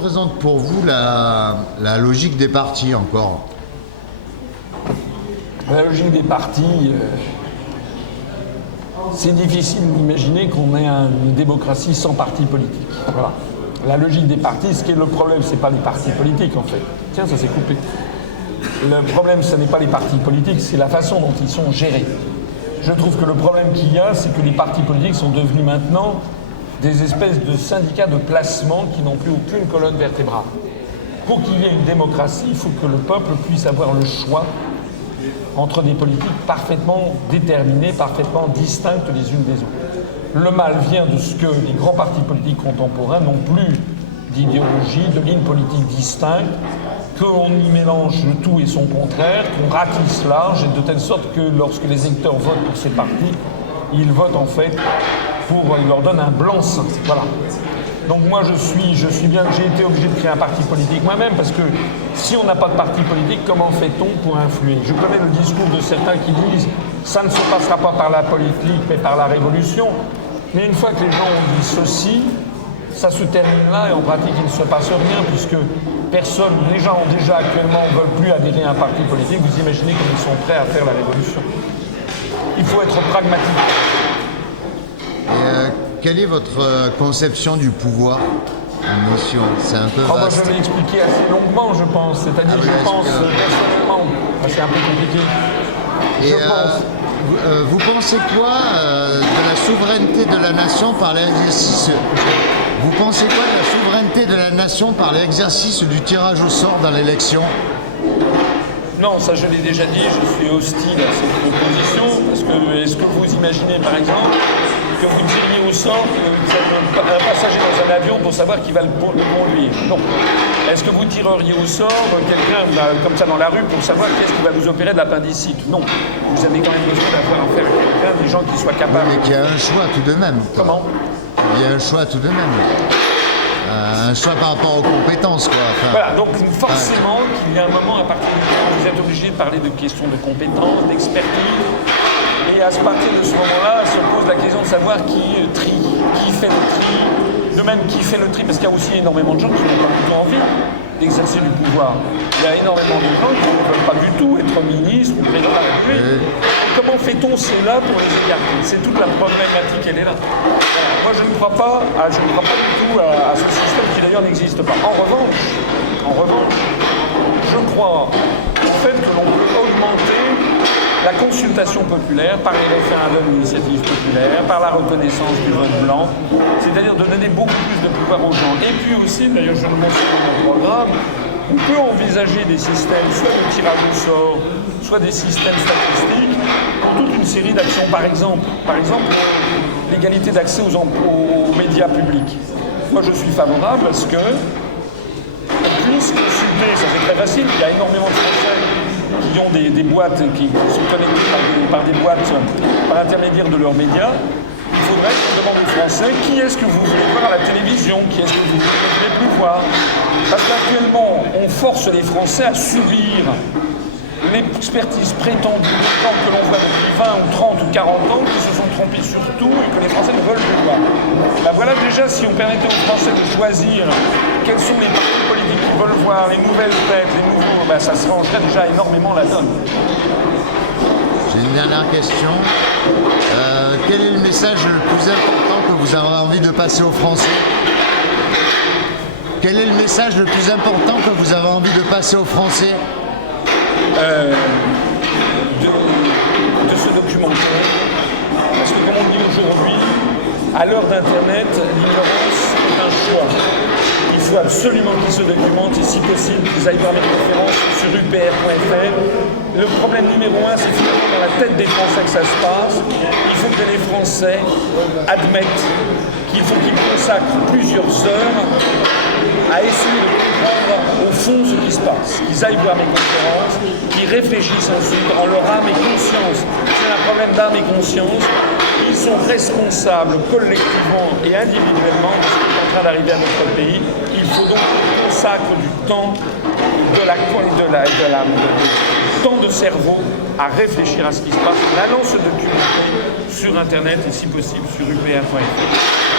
représente pour vous la logique des partis encore? La logique des partis, c'est difficile d'imaginer qu'on ait une démocratie sans parti politique. Voilà. La logique des partis, ce qui est le problème, c'est pas les partis politiques en fait. Tiens, ça s'est coupé. Le problème, ce n'est pas les partis politiques, c'est la façon dont ils sont gérés. Je trouve que le problème qu'il y a, c'est que les partis politiques sont devenus maintenant des espèces de syndicats de placement qui n'ont plus aucune colonne vertébrale. Pour qu'il y ait une démocratie, il faut que le peuple puisse avoir le choix entre des politiques parfaitement déterminées, parfaitement distinctes les unes des autres. Le mal vient de ce que les grands partis politiques contemporains n'ont plus d'idéologie, de ligne politique distincte, qu'on y mélange le tout et son contraire, qu'on ratisse large, et de telle sorte que lorsque les électeurs votent pour ces partis, ils votent en fait pour, ils leur donnent un blanc-seing. Voilà. Donc moi j'ai été obligé de créer un parti politique moi-même, parce que si on n'a pas de parti politique, comment fait-on pour influer? Je connais le discours de certains qui disent « ça ne se passera pas par la politique, mais par la révolution ». Mais une fois que les gens ont dit ceci, ça se termine là, et en pratique il ne se passe rien, puisque les gens déjà actuellement ne veulent plus adhérer à un parti politique. Vous imaginez qu'ils sont prêts à faire la révolution. Il faut être pragmatique. Quelle est votre conception du pouvoir en notion? C'est un peu vaste. Je l'ai expliqué assez longuement, je pense. C'est-à-dire je pense personnellement, c'est un peu compliqué. Vous pensez quoi de la souveraineté de la nation par l'exercice? Vous pensez quoi de la souveraineté de la nation par l'exercice du tirage au sort dans l'élection? Non, ça je l'ai déjà dit, je suis hostile à cette proposition, parce que est-ce que vous imaginez par exemple que vous tiriez au sort un passager dans un avion pour savoir qui va le conduire? Non. Est-ce que vous tireriez au sort quelqu'un comme ça dans la rue pour savoir qu'est-ce qui va vous opérer de l'appendicite? Non. Vous avez quand même besoin d'avoir affaire à quelqu'un, des gens qui soient capables. Oui, mais qu'il y a un choix tout de même. Comment? Il y a un choix tout de même. Un choix par rapport aux compétences, quoi. Enfin, voilà, donc forcément qu'il y a un moment à partir duquel vous êtes obligé de parler de questions de compétences, d'expertise. Et à partir de ce moment-là, se pose la question de savoir qui trie, qui fait le tri, de même qui fait le tri, parce qu'il y a aussi énormément de gens qui n'ont pas du tout envie d'exercer du pouvoir. Il y a énormément de gens qui ne veulent pas du tout être ministre ou président de la République. Comment fait-on cela pour les écarter? C'est toute la problématique, elle est là. Voilà. Moi, je ne crois pas du tout à ce système qui d'ailleurs n'existe pas. En revanche, je crois au fait que l'on peut augmenter la consultation populaire par les référendums d'initiative populaire, par la reconnaissance du vote blanc, c'est-à-dire de donner beaucoup plus de pouvoir aux gens. Et puis aussi, d'ailleurs je le mentionne dans mon programme, on peut envisager des systèmes, soit de tirage au sort, soit des systèmes statistiques, pour toute une série d'actions. Par exemple, l'égalité d'accès aux médias publics. Moi je suis favorable à ce que on puisse consulter, ça c'est très facile, il y a énormément de Français qui ont des boîtes qui sont connectées par des boîtes par l'intermédiaire de leurs médias. Il faudrait qu'on demande aux Français qui est-ce que vous voulez voir à la télévision, qui est-ce que vous ne voulez plus voir. Parce qu'actuellement, on force les Français à subir l'expertise prétendue des gens que l'on voit depuis 20 ou 30 ou 40 ans qui se sont trompés sur tout et que les Français ne veulent plus voir. Ben voilà déjà, si on permettait aux Français de choisir quels sont les partis politiques qu'ils veulent voir, les nouvelles têtes, les nouveaux, ben ça se changerait déjà énormément la donne. J'ai une dernière question. Quel est le message le plus important que vous avez envie de passer aux Français? Quel est le message le plus important que vous avez envie de passer aux Français? De se documenter. Parce que comme on dit aujourd'hui, à l'heure d'Internet, l'ignorance est un choix. Il faut absolument qu'ils se documentent et si possible qu'ils aillent voir les conférences sur upr.fr. Le problème numéro un, c'est finalement dans la tête des Français que ça se passe. Il faut que les Français admettent qu'il faut qu'ils consacrent plusieurs heures à essayer de comprendre au fond ce qui se passe, qu'ils aillent voir mes conférences, qu'ils réfléchissent ensuite en leur âme et conscience. C'est un problème d'âme et conscience. Ils sont responsables collectivement et individuellement de ce qui est en train d'arriver à notre pays. Il faut donc qu'on consacre du temps, temps de cerveau à réfléchir à ce qui se passe en allant se documenter sur Internet et si possible sur upr.fr.